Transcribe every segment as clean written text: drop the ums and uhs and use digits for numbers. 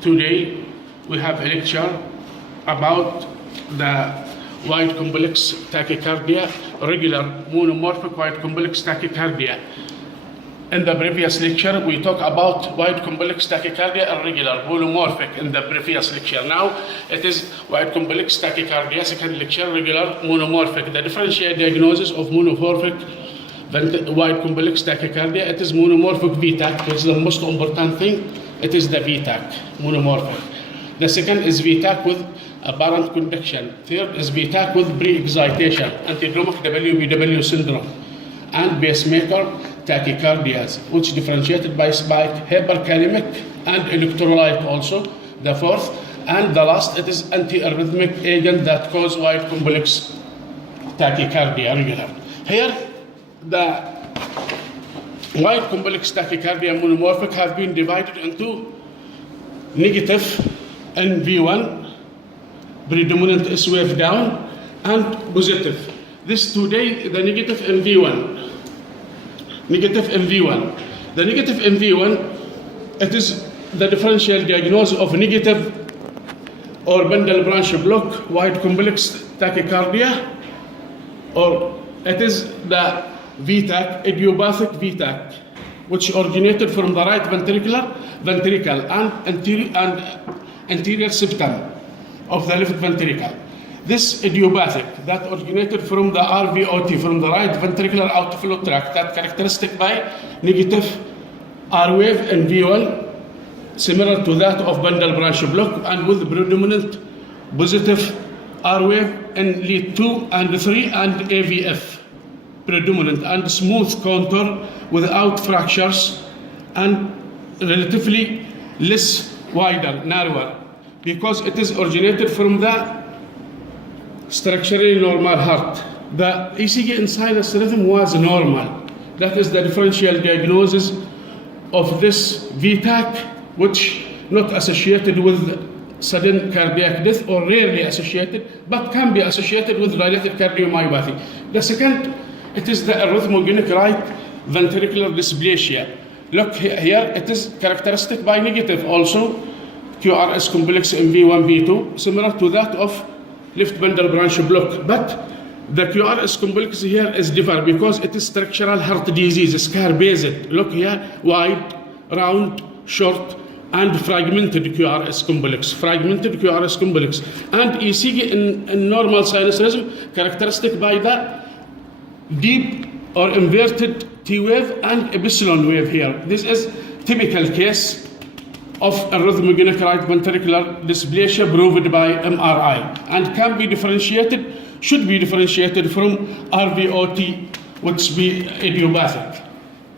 Today we have a lecture about the wide complex tachycardia, regular monomorphic wide complex tachycardia. In the previous lecture, we talked about wide complex tachycardia and regular monomorphic in the previous lecture. Now it is wide complex tachycardia, second lecture, regular monomorphic. The differential diagnosis of monomorphic wide complex tachycardia, it is monomorphic VTAC, which is the most important thing. It is the VTAC, monomorphic. The second is VTAC with apparent conduction. Third is VTAC with pre-excitation, antidromic WBW syndrome, and pacemaker tachycardias, which differentiated by spike, hyperkalemic, and electrolyte also. The fourth, and the last, it is antiarrhythmic agent that cause wide complex tachycardia regular. Here, the wide complex tachycardia monomorphic have been divided into negative NV1, predominant S wave down, and positive. This today, the negative NV1. Negative NV1. The negative NV1, it is the differential diagnosis of negative or bundle branch block wide complex tachycardia, or it is the VTAC, idiopathic VTAC, which originated from the right ventricle and anterior septum of the left ventricle. This idiopathic that originated from the RVOT, from the right ventricular outflow tract, that characteristic by negative R wave and V1, similar to that of bundle branch block, and with predominant positive R wave in lead 2 and 3 and AVF. Predominant and smooth contour without fractures and relatively less wider, narrower, because it is originated from the structurally normal heart. The ECG and sinus rhythm was normal. That is the differential diagnosis of this VTAC, which not associated with sudden cardiac death or rarely associated, but can be associated with dilated cardiomyopathy. The second, it is the arrhythmogenic right ventricular dysplasia. Look here, it is characteristic by negative also, QRS complex MV1, V2, similar to that of left bundle branch block. But the QRS complex here is different because it is structural heart disease, scar-based. Look here, wide, round, short, and fragmented QRS complex. Fragmented QRS complex. And ECG in normal sinus rhythm, characteristic by the deep or inverted T wave and epsilon wave here. This is typical case of arrhythmogenic right ventricular dysplasia proved by MRI and can be differentiated, should be differentiated from RVOT, which be idiopathic.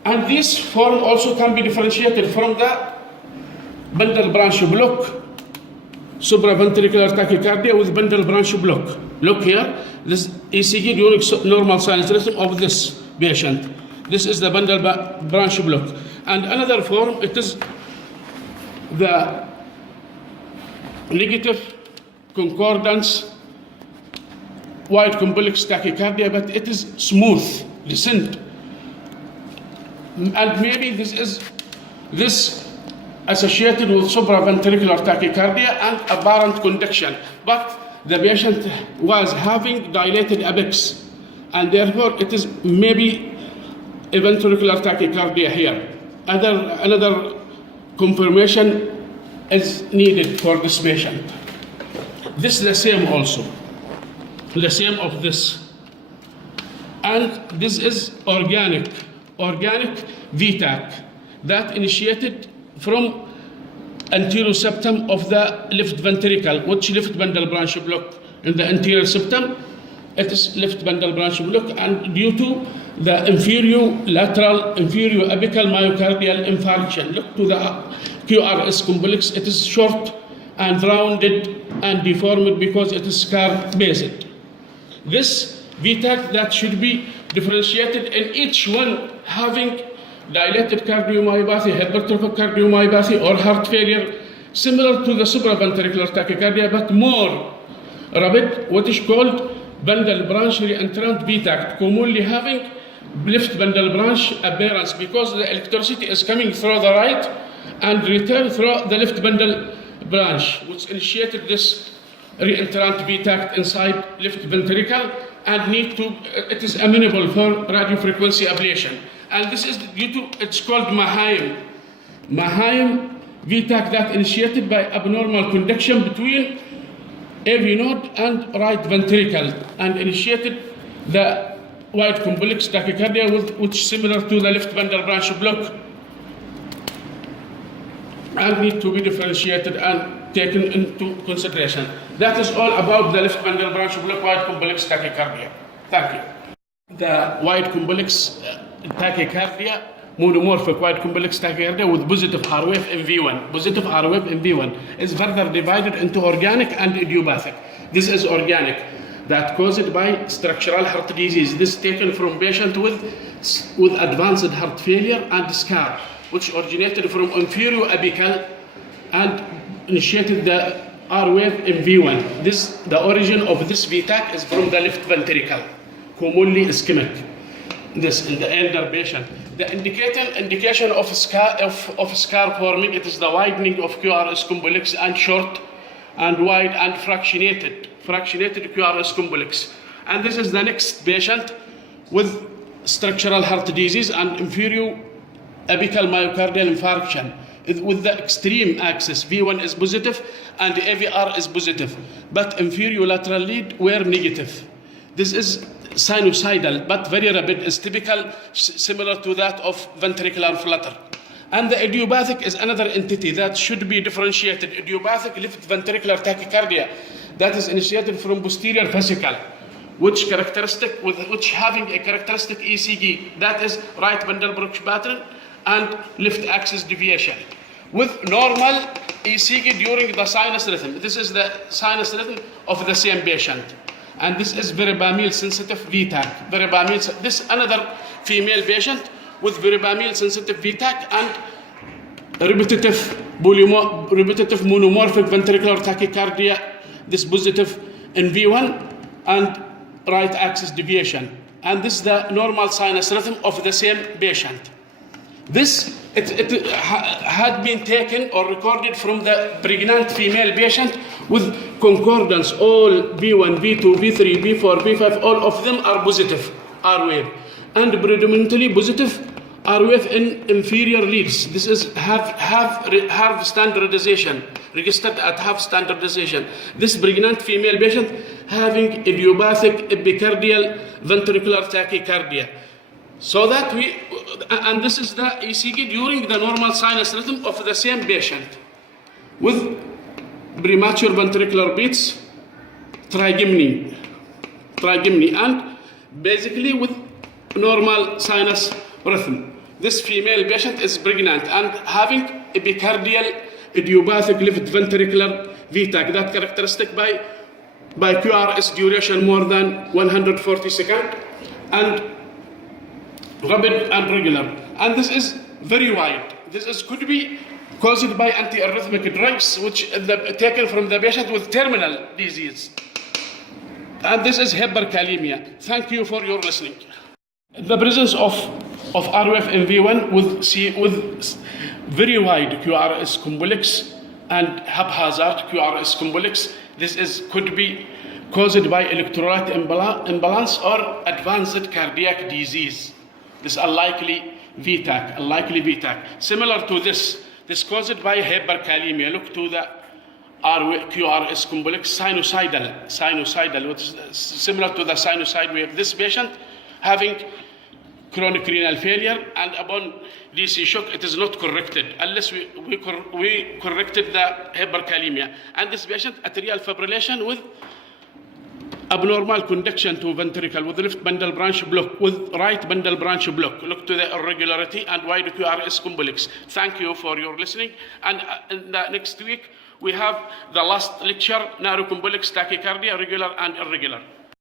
And this form also can be differentiated from the bundle branch block, supraventricular tachycardia with bundle branch block. Look here, this ECG during normal sinus rhythm of this patient. This is the bundle branch block. And another form, it is the negative concordance wide complex tachycardia, but it is smooth descent. And maybe this is associated with supraventricular tachycardia and apparent conduction. But the patient was having dilated apex, and therefore it is maybe a ventricular tachycardia here. Another confirmation is needed for this patient. This is the same also, the same of this. And this is organic VTAC that initiated from anterior septum of the left ventricle, which left bundle branch block in the anterior septum. It is left bundle branch block, and due to the inferior apical myocardial infarction. Look to the QRS complex, it is short and rounded and deformed because it is scar-based. This VTAC that should be differentiated in each one having dilated cardiomyopathy, hypertrophic cardiomyopathy, or heart failure, similar to the supraventricular tachycardia, but more rapid, what is called bundle branch reentrant VTAC, commonly having left bundle branch appearance because the electricity is coming through the right and return through the left bundle branch, which initiated this reentrant VTAC inside left ventricle, and it is amenable for radiofrequency ablation. And this is due to, it's called Mahaim VTAC, that initiated by abnormal conduction between AV node and right ventricle, and initiated the wide complex tachycardia, which similar to the left bundle branch block, and need to be differentiated and taken into consideration. That is all about the left bundle branch block wide complex tachycardia. Thank you. The wide complex tachycardia, monomorphic wide complex tachycardia with positive R wave in V1. Positive R wave in V1 is further divided into organic and idiopathic. This is organic, that caused by structural heart disease. This is taken from patient with advanced heart failure and scar, which originated from inferior apical and initiated the R wave in V1. The origin of this VTAC is from the left ventricle, commonly ischemic. This in the elder patient. The indication of scar forming, it is the widening of QRS complex and short and wide and fractionated QRS complex. And this is the next patient with structural heart disease and inferior apical myocardial infarction with the extreme axis. V1 is positive and AVR is positive, but inferior lateral lead were negative. This is sinusoidal, but very rapid, is typical, similar to that of ventricular flutter. And the idiopathic is another entity that should be differentiated. Idiopathic left ventricular tachycardia, that is initiated from posterior vesicle, which having a characteristic ECG, that is right bundle branch pattern and left axis deviation, with normal ECG during the sinus rhythm. This is the sinus rhythm of the same patient. And this is verapamil sensitive VTAC. This another female patient with verapamil sensitive VTAC and repetitive monomorphic ventricular tachycardia. This positive in V1 and right axis deviation. And this is the normal sinus rhythm of the same patient. This it had been taken or recorded from the pregnant female patient with concordance. All V1, V2, V3, V4, V5, all of them are positive R wave, and predominantly positive R wave in inferior leads. This is have standardization, registered at half standardization. This pregnant female patient having idiopathic epicardial ventricular tachycardia. So that and this is the ECG during the normal sinus rhythm of the same patient with premature ventricular beats, trigymny, and basically with normal sinus rhythm. This female patient is pregnant and having epicardial idiopathic left ventricular VTAC, that characteristic by QRS duration more than 140 seconds and rapid and regular. And this is very wide. This could be caused by antiarrhythmic drugs which taken from the patient with terminal disease. And this is hyperkalemia. Thank you for your listening. The presence of RF in V1 with very wide QRS complex and haphazard QRS complex, could be caused by electrolyte imbalance or advanced cardiac disease. This unlikely VTAC. Similar to this caused by hyperkalemia. Look to the QRS complex, sinusoidal, which is similar to the sinusoid wave. This patient having chronic renal failure, and upon DC shock, it is not corrected unless we corrected the hyperkalemia. And this patient atrial fibrillation with abnormal conduction to ventricle with left bundle branch block, with right bundle branch block. Look to the irregularity and wide QRS complex. Thank you for your listening. And in the next week, we have the last lecture, narrow complex tachycardia, regular and irregular.